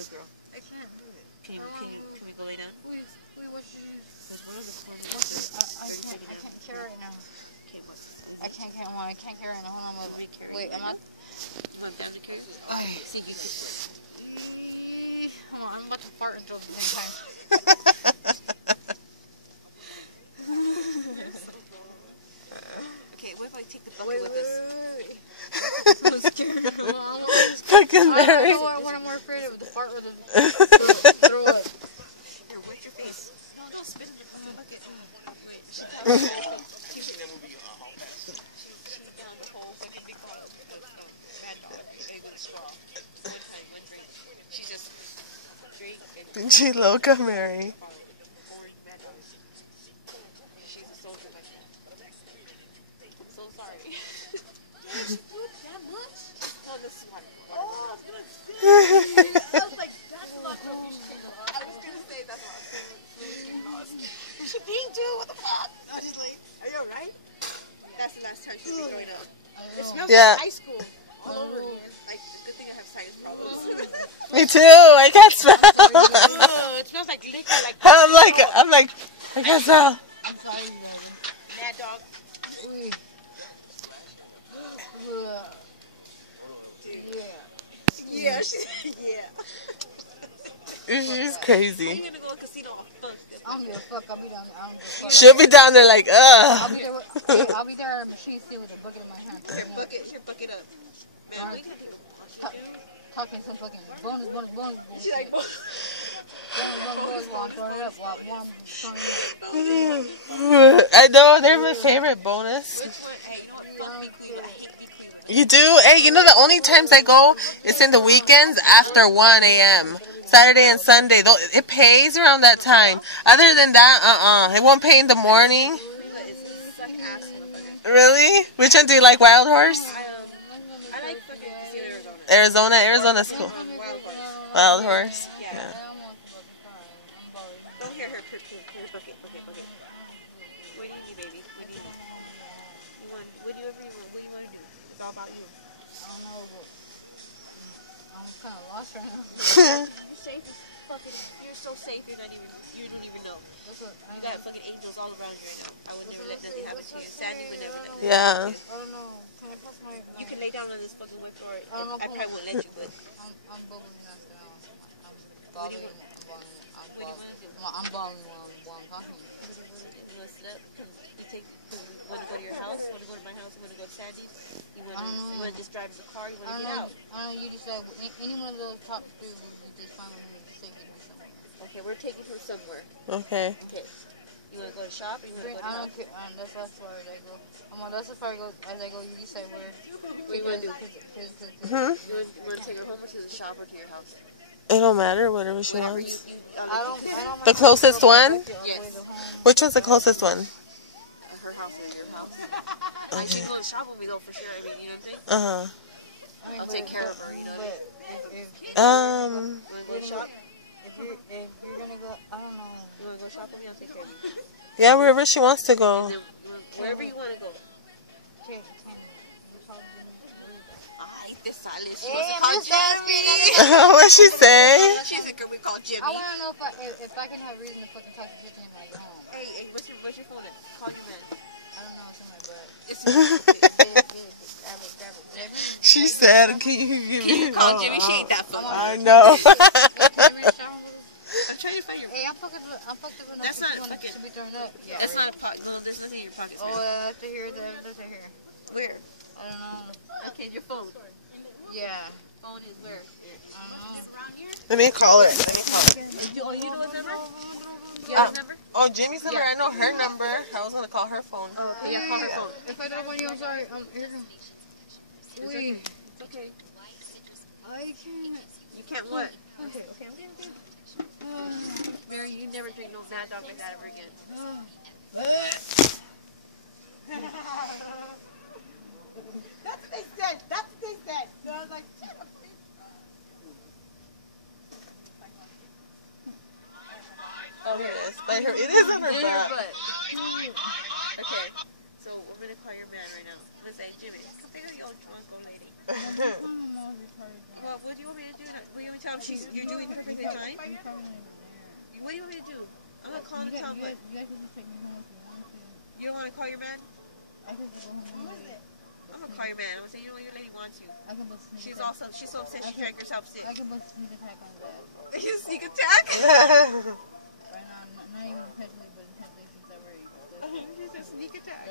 good girl. I can't do it. Can we go lay down? Wait, what should you... I can't carry right now. Okay, what? I can't carry right now. Hold on, wait, I'm not... You want Dad to carry? See, you Hold on, I'm about to fart until the same time. Okay, what if I take the bucket with us? I'm scared. Fucking Mary. I don't know what I'm more afraid of, the fart or the throw up. Here, wet your face. No, spit it in the bucket. She's in that movie, Hall Pass. She down the whole fucking big bottle of Mad Dog, with a straw. One drink. She just drank and... Pinche loca, Mary. She's a soldier like that. I'm so sorry. That much? No, this is one. Oh, I was like, that's a lot of I was gonna say that's a lot of She being too, what the fuck? I was just like, are you alright? That's the last time she's been throwing up. It smells like high school all over again. Like, good thing I have sinus problems. Me too. I can't smell. It smells like liquor. Like I'm like, I can't smell. I'm sorry, Mad Dog. Yeah, She's crazy. You're gonna go to a casino. I don't give a fuck. I'll be down there. She'll be down there like, I'll be there. I'll be there. Machine steel with a bucket in my hand. Here, bucket up. Man, we can take Talking some fucking bonus. She's like, bonus, while I'm throwing it up. While I'm I know, they're my favorite bonus. which one? Hey, you know what? Fuck Big Queen. I hate Big Queen. You do? Hey, you know the only times I go is in the weekends after 1 a.m. Saturday and Sunday. It pays around that time. Other than that, it won't pay in the morning. Really? Which one do you like, Wild Horse? I like fucking Casino Arizona. Arizona's cool. Wild Horse. Yeah. Yeah. Don't hear her. Here, bucket. What do you need, baby? What do you need? What do you want to do? It's all about you. I'm kind of lost right now. You're safe as fucking. You're so safe. You don't even know. You got fucking angels all around you right now. I would never let nothing happen to you. Sandy would never let. Yeah. I don't know. Can I pass my... You can lay down on this fucking whip, or I probably won't let you, but. I'm balling while I'm talking. You want to sit up? You want to go to your house? You want to go to my house? You want to go to Sandy's? You want to just drive the car? You want to get out? I don't know. You just said any one of those top three would just fine with me. Just take me somewhere. Okay, we're taking her somewhere. Okay. Okay. You want to go to shop? Or you want to go to I don't care. That's as far as I go. That's as far as I go. You decide where. What do you want to do? Hmm? You want to take her home or to the shop or to your house? It don't matter, whatever she Whatever wants. I don't The closest one? Yes. Which one's the closest one? Her house or your house. Like, she can go to shop with me though, for sure. I mean, you know what I'm saying? I'll take care of her, you know what I mean? You want to go to shop? If you're gonna go, I don't know. You want to go shop with me? I'll take care of you. Yeah, wherever she wants to go. And then, wherever you want to go. This sale. She wants to call Jimmy. What'd she say? She's a girl we call Jimmy. I want to know if I can have reason to fucking talk shit to him when I get home. Hey, what's your phone? Call your man. I don't know, it's in my butt. She said, can you give me? You call Jimmy, she ain't that phone. I know. I'm trying to find your. Hey, I'm fucking enough That's not to fucking. be thrown up. Yeah. That's not a pocket. No, there's nothing in your pockets. Oh, that's right here. That's right here. Where? I don't know. Okay, your phone. Yeah. Phone is where? I don't know. Let me call her. Oh, you know his number? You have his number? Oh, Jimmy's number? I know her number. I was going to call her phone. Oh, okay, yeah, call her phone. If I don't want you, I'm sorry. Wait. It's okay. I can't. You can't what? Okay. Mary, you never drink no Mad Dog like that ever again. That's what they said. So I was like, shut up. Oh, here it is. But it is on her In your butt. butt. Okay. So we're gonna call your man right now. I'm gonna say, Jimmy, come pick up your old drunk old lady. Well, what do you want me to do? Will you tell him you're doing perfectly fine? What do you want me to do? I'm gonna call him and tell him what. You don't want to call your man? I'm gonna call your man. I'm gonna say, you know what, your lady wants you. She's so upset she drank herself sick. I can put sneak attack on that. You sneak attack? Right now, not even intentionally, but intentionally since I already. She's a sneak attack.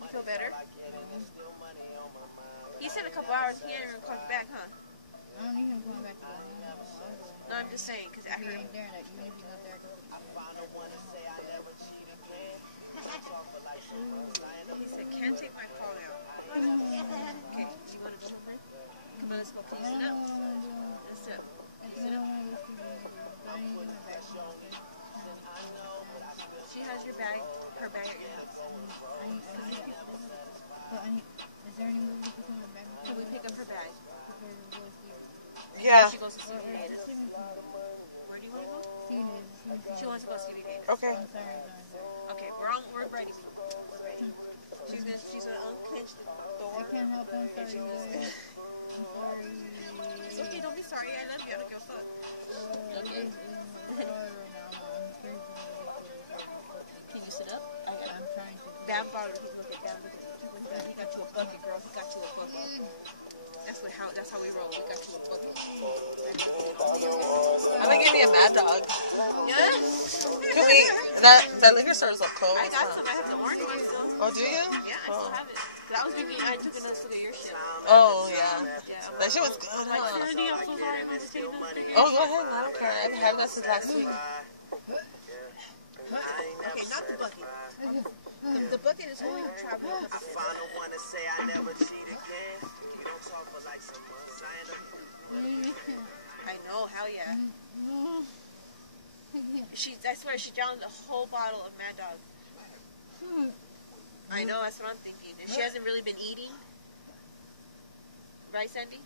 You feel better? He said a couple hours he ain't even called back, huh? I don't need him coming back to the No, I'm just saying, because I He heard ain't there, like, even if he's not there, he said, can't take my call now. Okay, you want to go home, right? Come on, let's go. Can you sit up? Let's sit up. Sit up. She has your bag, her bag at your house. Is there any way we can come back? Can we pick up her bag? Yeah. She goes to CB Data. Where do you want to go? She wants to go to CB Data. Okay. Okay, we're ready. We're ready. She's gonna unclench the door. I can't help it. I'm sorry. I'm sorry. It's okay, don't be sorry. I love you. I don't give a fuck. Okay. Can you sit up? I'm trying to. Bam bottle. Look at Bam. He got you a bucket, girl. He got you a bucket. That's how we roll. We got you a bucket. I'm gonna give me a Mad Dog. Yeah. Can we? That liquor store is up close. I got some. I have the orange one still. Oh, do you? Yeah, I still have it. I was drinking. I took another look at your shit. Oh yeah. Yeah. That shit was good, huh? Sandy, I'm so sorry. I'm taking this. Oh, go ahead. I don't care. I haven't had that since last week. Okay, not the bucket. The bucket is only for travel. I found the one to say I never cheat again. You don't talk for like some months. I know, hell yeah. I swear, she drowned a whole bottle of Mad Dog. I know, that's what I'm thinking. And she hasn't really been eating. Right, Sandy?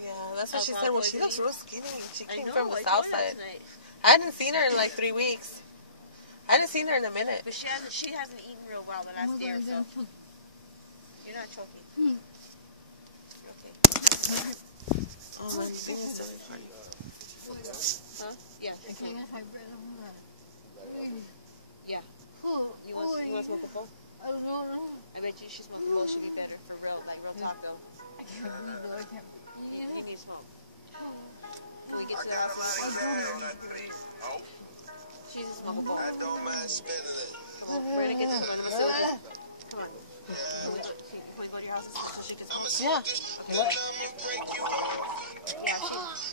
Yeah, that's what she said. Well, she looks real skinny. She came from the I south told her side. tonight. I hadn't seen her in like 3 weeks. I hadn't seen her in a minute. But she hasn't eaten real well the last day or so. You're not choking. Okay. Oh, my goodness. Huh? Yeah. Yeah. You want to smoke a bowl? I bet you she smoked a bowl should be better for real, like real talk though. You need to smoke. Can we get to that? She's a smoke a bowl. I don't mind spending it. We're gonna get to the facility. Come on. Can we go to your house so she can smoke? Yeah.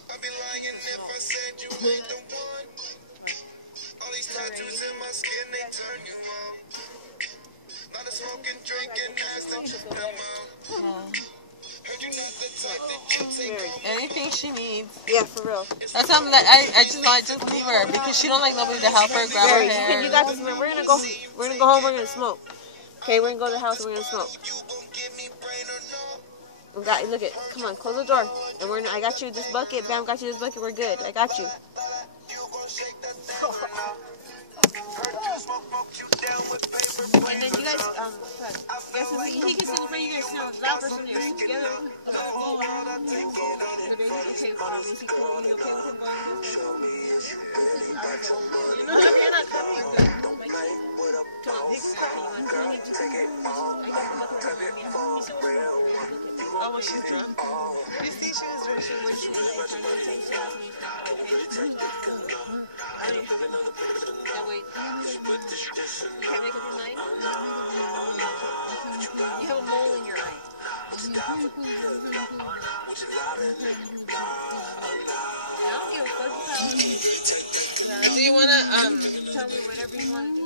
I'd be lying if I said you ain't the one. All these tattoos in my skin, they turn you on. Not a smoking, drinking, nasty, come on. Heard you not the type that you take on. Anything she needs. Yeah, for real. That's something that I just leave her because she don't like nobody to help her grab her hair. You got this, man. We're gonna go home. We're gonna smoke. Okay, we're gonna go to the house and we're gonna smoke. Look it. Come on, close the door. And I got you this bucket. Bam, got you this bucket. We're good. I got you. And then you guys, he can celebrate you guys now. That person here together. The baby, okay, is he cool? You okay with him going? You know, you're not coming. You're good. Come on, this is okay. You want to take it? I got the bucket right here. Oh, was she drunk? You see, she was drunk. What did you do? I don't even have another. Yeah, wait. You can't make up your mind? You have a mole in your eye. I don't give a fuck. Do you wanna Tell me whatever you want to do.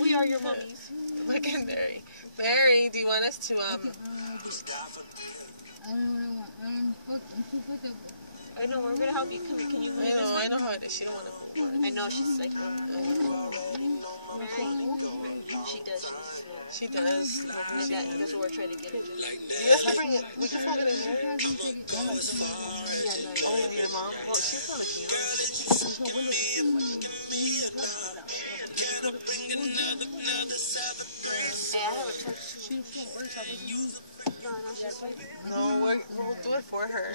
We are your mummies. look at Mary? Mary, do you want us to I know, we're gonna help you. Come here, can you move this way? I know how it is. She don't want to move. I know, she's like, she does, she's slow. She does. And that's what we're trying to get into. You have to bring it. We can smoke it in here. Yeah, no, Oh, yeah, your mom? Well, she's not a kid. Hey, I have a torch. No, she's fine. No, we'll do it for her.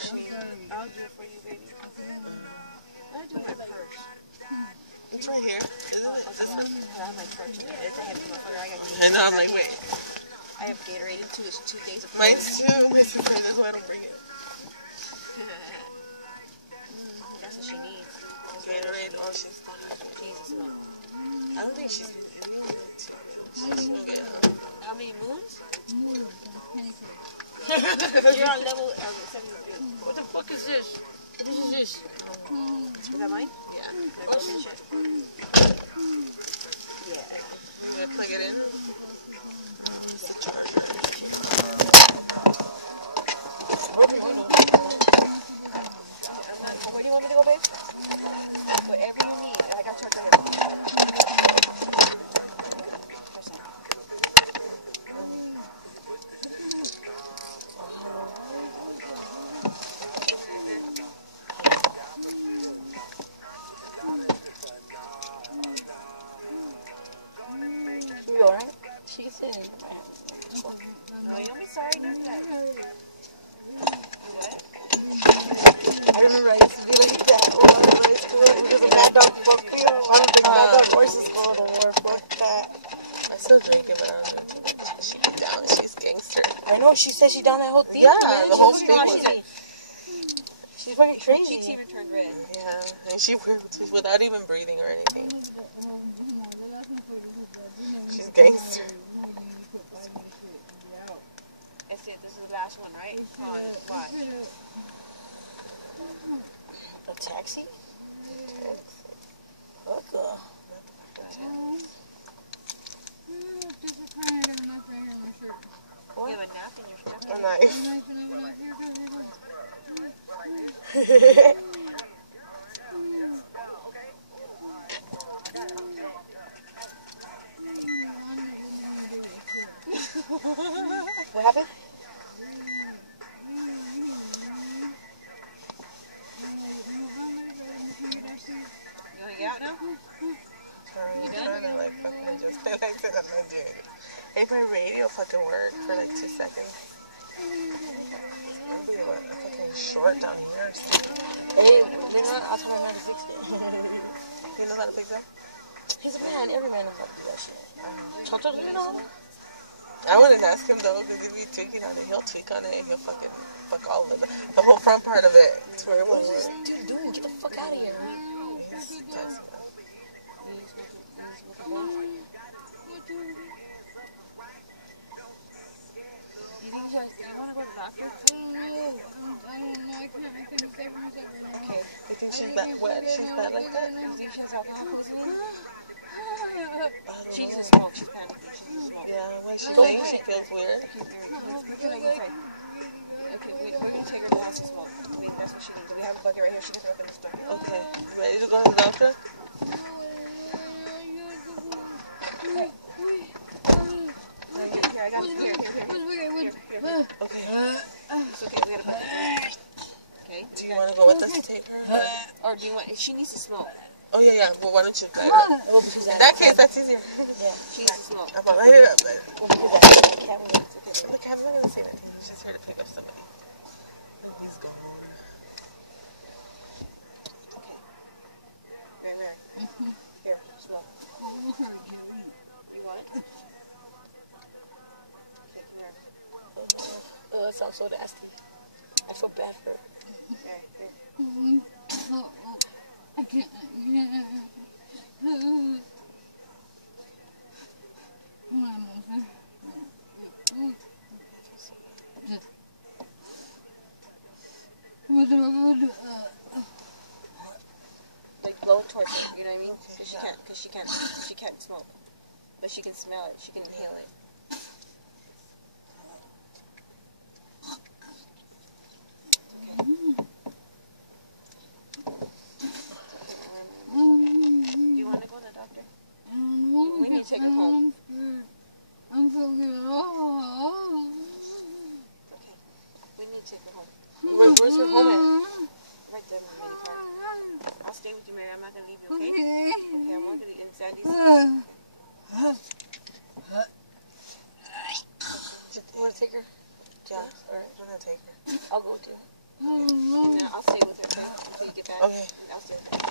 I'll do it for you, baby. I'll do my purse. It's right here. Isn't it? I have my torch in there. It's a heavy motherfucker. I got I know, I'm like, wait. I have Gatorade in 2 days of Mine's too. Mine's too. That's why I don't bring it. That's what she needs. Gatorade. Oh, she's Jesus, no. I don't think she's eating it too. She's gonna get How many moons? You're on level 73. What the fuck is this? What is this? Is that mine? Yeah. My broken shit. Yeah. You gonna plug it in? It's the charger. Where do you want me to go, babe? Whatever you need. I got charger here. You alright? She can sit in. No, you'll be sorry next time. I remember I used to be like that. Oh, I used to wear because of Mad Dog. Fuck you. I don't think Mad Dog voices go to war. Fuck that. I still drink it, but I don't drink too much. She be down. She's gangster. I know. She said she down that whole thing. Yeah, man. the whole She's thing fucking was- crazy. She's fucking Cheeks crazy. even turned red. Yeah, and she without even breathing or anything. She's gangster. I said this is the last one, right? Watch. A taxi? Fuck You have a nap in your stomach. A knife. What happened? You wanna get out now? You trying to like fucking just I like said I'm not doing it. Hey, my radio fucking worked for like 2 seconds. Maybe a fucking short down here or something. Hey, you know what? I'll tell my man to fix it. He knows how to fix that? He's a man. Every man knows how to do that shit. Chocho, do you know? I wouldn't ask him though, because if he's tweaking on it, he'll tweak on it and he'll fucking fuck all of it. The whole front part of it. It's where it won't What is work. this dude doing? Get the fuck out of here. He's testing it. You think you wanna go to the doctor? Okay. You think she's that wet? She's bad like that? You think she has alcohol poisoning? I don't She know. needs to smoke. She's panicking. She needs to smoke. Yeah, when she's saying she feels weird. Okay, wait, we're gonna take her to the house and smoke. Wait, that's what she needs. We have a bucket right here. She can throw up in this bucket. Okay. You ready to go to the doctor? Here, I got it. Here. Okay. It's okay. We got a bucket. Okay. Do you want to go with us to take her? Or do you want? She needs to smoke. Oh, yeah, yeah. Well, why don't you light it up? Well, because In that case, that's easier. She needs to smoke. I'm gonna light it up. But the cab's not gonna say anything. He's just here to pick up somebody. And he's gone. Okay. Right. Here, smoke. You want it? Okay, come here. that sounds so nasty. I feel bad for her. Okay, here. I can't. Like blow it towards her, you know what I mean? Because she can't smoke, but she can smell it. She can inhale it. Where's your home at? Right there in the mini park. I'll stay with you, Mary. I'm not gonna leave you, okay? Okay. Okay, I'm gonna in Sandy's. You want to take her? Yeah, alright, I'm gonna take her. I'll go with you. And then I'll stay with her, okay? Until you get back. Okay. I'll stay with her.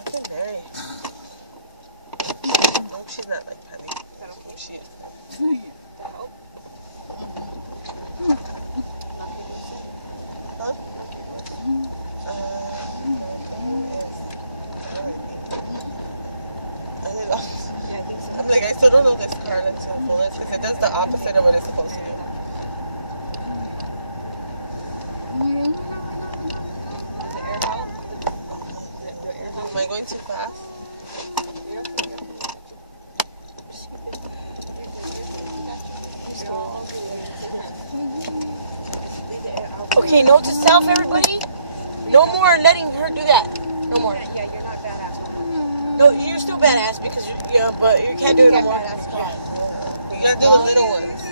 Look at Mary. I hope she's not like Penny. Is that okay? She is. That help? Huh? Yeah, I think so. I'm like, I still don't know this car to the fullest because it does the opposite of what it's supposed to do. Does the air help? The air help? Am I going too fast? Okay, note to self, everybody. No more letting her do that. No more. Yeah, you're not badass. No, you're still badass because but you can't do it no more. You gotta do the little ones.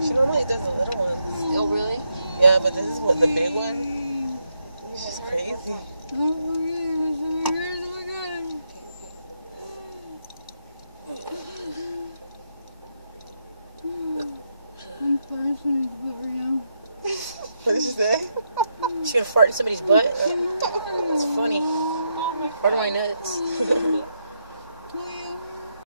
She normally does the little ones. Oh, really? Yeah, but this is what the big one. She's crazy. What did she say? She's gonna fart in somebody's butt. It's funny. Fart in my nuts.